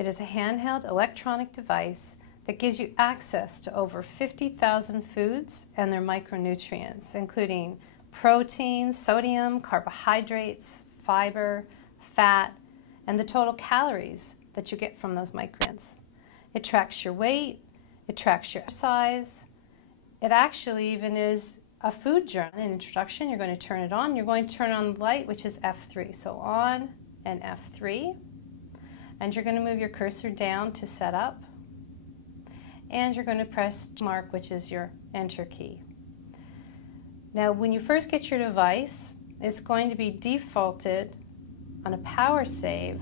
It is a handheld electronic device that gives you access to over 50,000 foods and their micronutrients, including protein, sodium, carbohydrates, fiber, fat, and the total calories that you get from those micronutrients. It tracks your weight, it tracks your exercise. It actually even is a food journal. In introduction, you're going to turn it on. You're going to turn on the light, which is F3. So on and F3. And you're going to move your cursor down to Setup. And you're going to press mark, which is your Enter key. Now, when you first get your device, it's going to be defaulted on a power save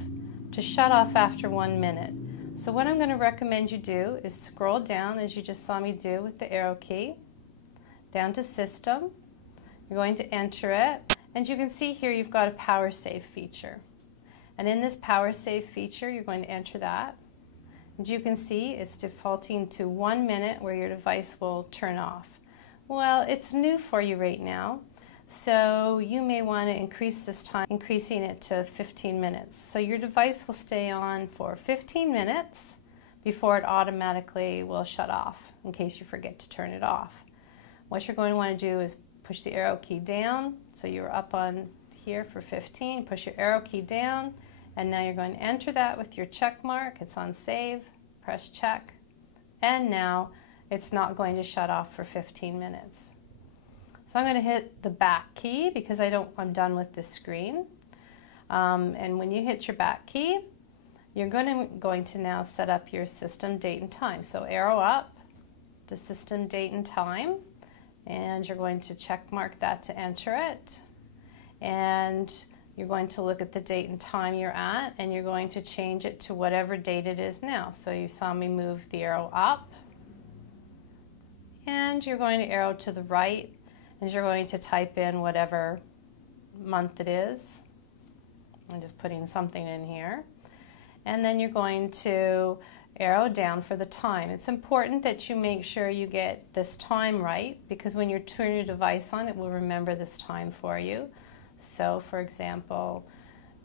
to shut off after 1 minute. So what I'm going to recommend you do is scroll down, as you just saw me do with the arrow key, down to System. You're going to enter it, and you can see here you've got a power save feature. And in this power save feature, you're going to enter that. And you can see it's defaulting to 1 minute where your device will turn off. Well, it's new for you right now, so you may want to increase this time, increasing it to 15 minutes. So your device will stay on for 15 minutes before it automatically will shut off in case you forget to turn it off. What you're going to want to do is push the arrow key down. So you're up on here for 15, push your arrow key down, and now you're going to enter that with your check mark. It's on save, press check, and now it's not going to shut off for 15 minutes. So I'm going to hit the back key because I'm done with this screen. And when you hit your back key, you're going to now set up your system date and time. So arrow up to system date and time, and you're going to check mark that to enter it. And you're going to look at the date and time you're at, and you're going to change it to whatever date it is now. So you saw me move the arrow up, and you're going to arrow to the right, and you're going to type in whatever month it is. I'm just putting something in here. And then you're going to arrow down for the time. It's important that you make sure you get this time right, because when you turn your device on, it will remember this time for you. So for example,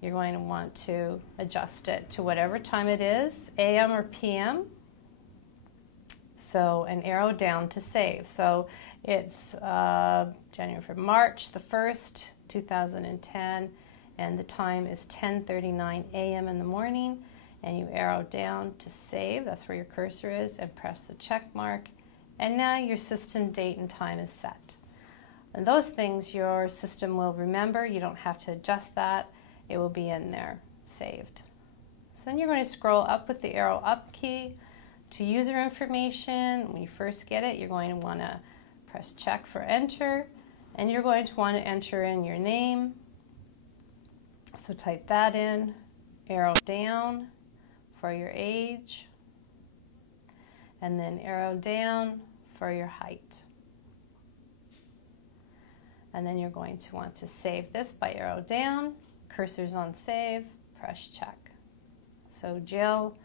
you're going to want to adjust it to whatever time it is, AM or PM. So an arrow down to save. So it's March the 1st, 2010, and the time is 10:39 a.m. in the morning, and you arrow down to save. That's where your cursor is, and press the check mark, and now your system date and time is set. And those things your system will remember. You don't have to adjust that. It will be in there, saved. So then you're going to scroll up with the arrow up key to user information. When you first get it, you're going to want to press check for enter, and you're going to want to enter in your name. So type that in, arrow down for your age, and then arrow down for your height. And then you're going to want to save this by arrow down, cursor's on save, press check. So Jill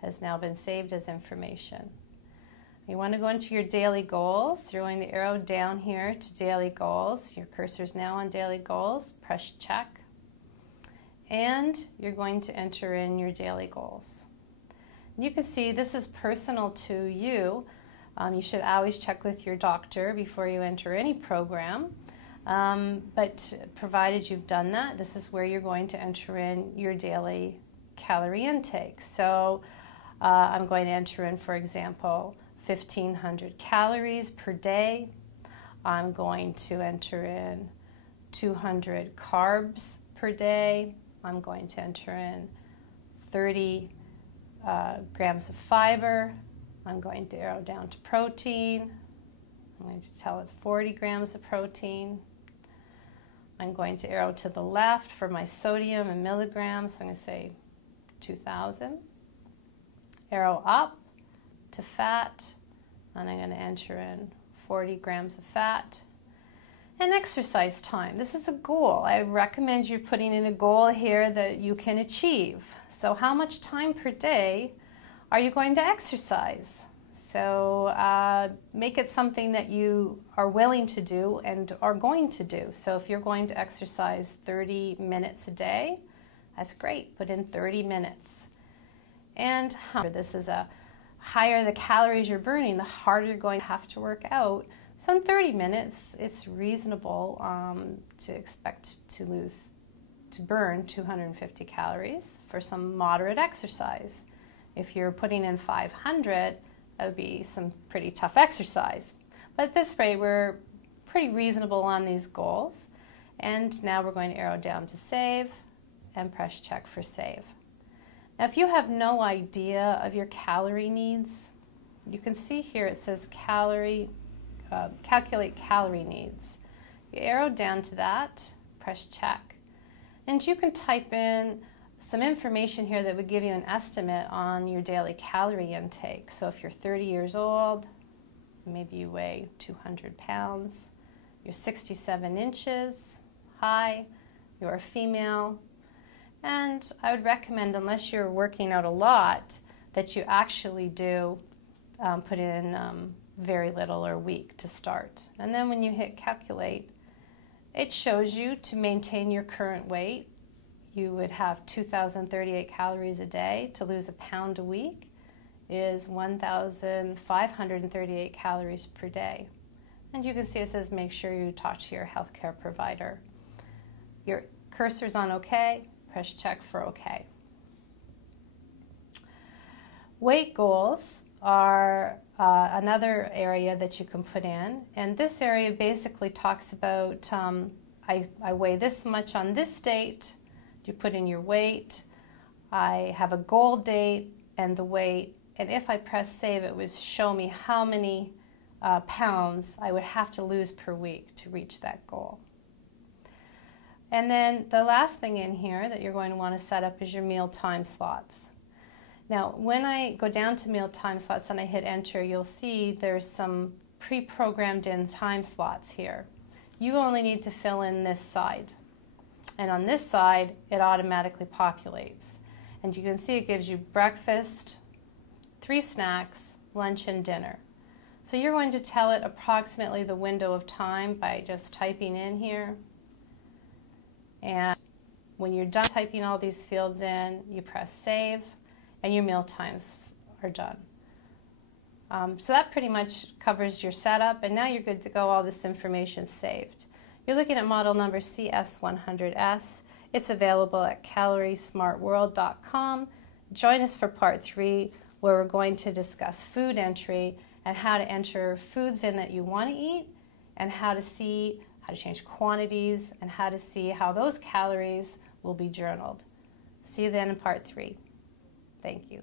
has now been saved as information. You want to go into your daily goals. You're going to arrow down here to daily goals. Your cursor's now on daily goals, press check. And you're going to enter in your daily goals. You can see this is personal to you. You should always check with your doctor before you enter any program. But provided you've done that, this is where you're going to enter in your daily calorie intake. So I'm going to enter in, for example, 1,500 calories per day. I'm going to enter in 200 carbs per day. I'm going to enter in 30 grams of fiber. I'm going to arrow down to protein. I'm going to tell it 40 grams of protein. I'm going to arrow to the left for my sodium in milligrams. So I'm going to say 2,000. Arrow up to fat, and I'm going to enter in 40 grams of fat. And exercise time. This is a goal. I recommend you putting in a goal here that you can achieve. So how much time per day are you going to exercise? So make it something that you are willing to do and are going to do. So if you're going to exercise 30 minutes a day, that's great. Put in 30 minutes. and this is a higher the calories you're burning, the harder you're going to have to work out. So in 30 minutes, it's reasonable to expect to burn 250 calories for some moderate exercise. If you're putting in 500, that would be some pretty tough exercise. But at this rate, we're pretty reasonable on these goals. And now we're going to arrow down to save and press check for save. Now, if you have no idea of your calorie needs, you can see here it says calculate calorie needs. You arrow down to that, press check, and you can type in some information here that would give you an estimate on your daily calorie intake. So if you're 30 years old, maybe you weigh 200 pounds, you're 67 inches high, you're a female, and I would recommend, unless you're working out a lot, that you actually do put in very little or weak to start. And then when you hit calculate, it shows you to maintain your current weight, you would have 2,038 calories a day. To lose a pound a week is 1,538 calories per day. And you can see it says make sure you talk to your healthcare provider. Your cursor's on OK, press check for OK. Weight goals are another area that you can put in, and this area basically talks about I weigh this much on this date. You put in your weight, I have a goal date and the weight, and if I press save, it would show me how many pounds I would have to lose per week to reach that goal. And then the last thing in here that you're going to want to set up is your meal time slots. Now, when I go down to meal time slots and I hit enter, you'll see there's some pre-programmed in time slots here. You only need to fill in this side. And on this side, it automatically populates. And you can see it gives you breakfast, 3 snacks, lunch, and dinner. So you're going to tell it approximately the window of time by just typing in here. And when you're done typing all these fields in, you press save, and your meal times are done. So that pretty much covers your setup, and now you're good to go. All this information saved. You're looking at model number CS100S. It's available at CalorieSmartWorld.com. Join us for part 3, where we're going to discuss food entry and how to enter foods in that you want to eat, and how to change quantities, and how to see how those calories will be journaled. See you then in part 3. Thank you.